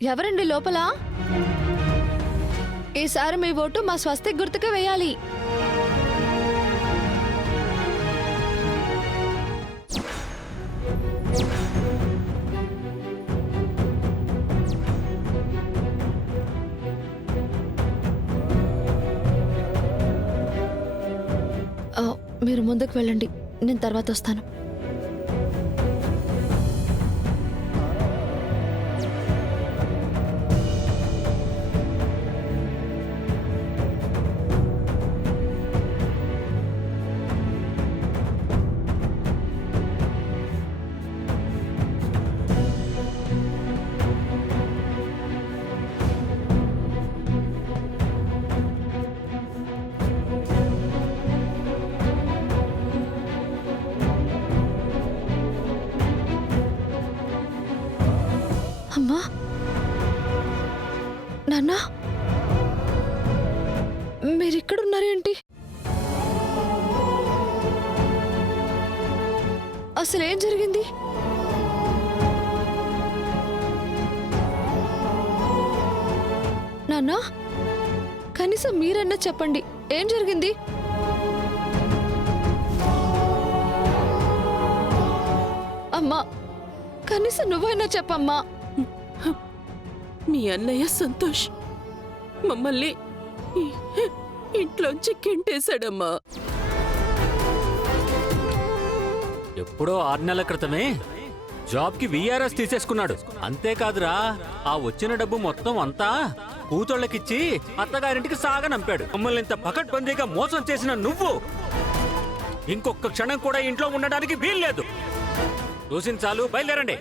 ఎవరండి లోపల? ఈసారి మీ ఓటు మా స్వస్తిక్ గుర్తుకు వేయాలి. మీరు ముందుకు వెళ్ళండి, నేను తర్వాత వస్తాను. అమ్మా, నాన్న, మీరిక్కడున్నారేంటి? అసలేం జరిగింది? నాన్న, కనీసం మీరన్నా చెప్పండి, ఏం జరిగింది? అమ్మా, కనీసం నువ్వైనా చెప్పమ్మా. మీ అన్నయ్య సంతోష్ మమ్మల్ని ఇంట్లోంచి కింటేశాడమ్మా. ఎప్పుడో 6 నెలల క్రితమే జాబ్కి VRS తీసేసుకున్నాడు. అంతేకాదురా, ఆ వచ్చిన డబ్బు మొత్తం అంతా కూతుళ్ళకిచ్చి అత్తగారింటికి సాగనంపాడు. మమ్మల్ని ఇంత పకడ్బందీగా మోసం చేసిన నువ్వు ఇంకొక క్షణం కూడా ఇంట్లో ఉండడానికి వీల్లేదు. చూసించాలు, బయలుదేరండి.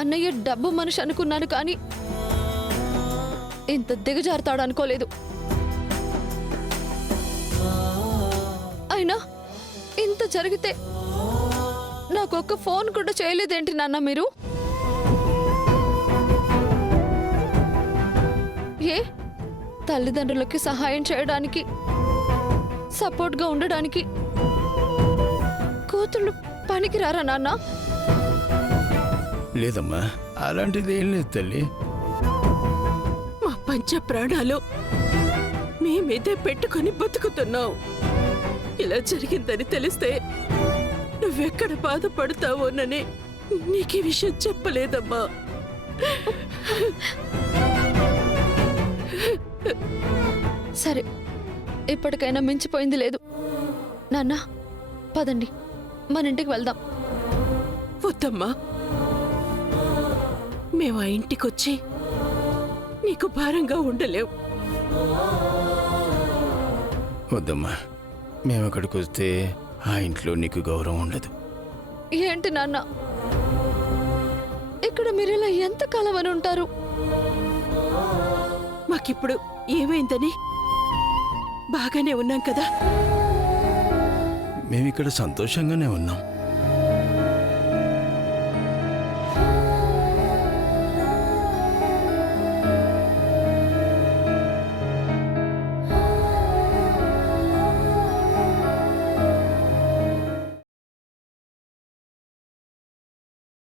అన్నయ్య డబ్బు మనిషి అనుకున్నాను, కానీ ఇంత దిగజారుతాడు అనుకోలేదు. అయినా ఇంత జరిగితే నాకొక్క ఫోన్ కూడా చేయలేదేంటి నాన్న మీరు? ఏ తల్లిదండ్రులకి సహాయం చేయడానికి, సపోర్ట్గా ఉండడానికి కూతుళ్ళు పనికిరారా నాన్న? లేదమ్మా, అలాంటిది ఏం లేదు తల్లి. మా పంచ ప్రాణాలు మీ మీదే పెట్టుకుని బతుకుతున్నావు. ఇలా జరిగిందని తెలిస్తే నువ్వెక్కడ బాధపడతావోనని నీకు ఈ విషయం చెప్పలేదమ్మా. సరే, ఇప్పటికైనా మించిపోయింది లేదు. నాన్న, పదండి, మన ఇంటికి వెళ్దాం. వద్దమ్మా, మేము ఆ ఇంటికొచ్చి నీకు భారంగా ఉండలేవు. వద్దమ్మా, మేము అక్కడికి వస్తే ఆ ఇంట్లో నీకు గౌరవం ఉండదు. ఏంటి నాన్న, ఇక్కడ మీరు ఇలా ఎంతకాలం అని ఉంటారు? మాకిప్పుడు ఏమైందని బాగానే ఉన్నాం కదా. మేమిక్కడ సంతోషంగానే ఉన్నాం.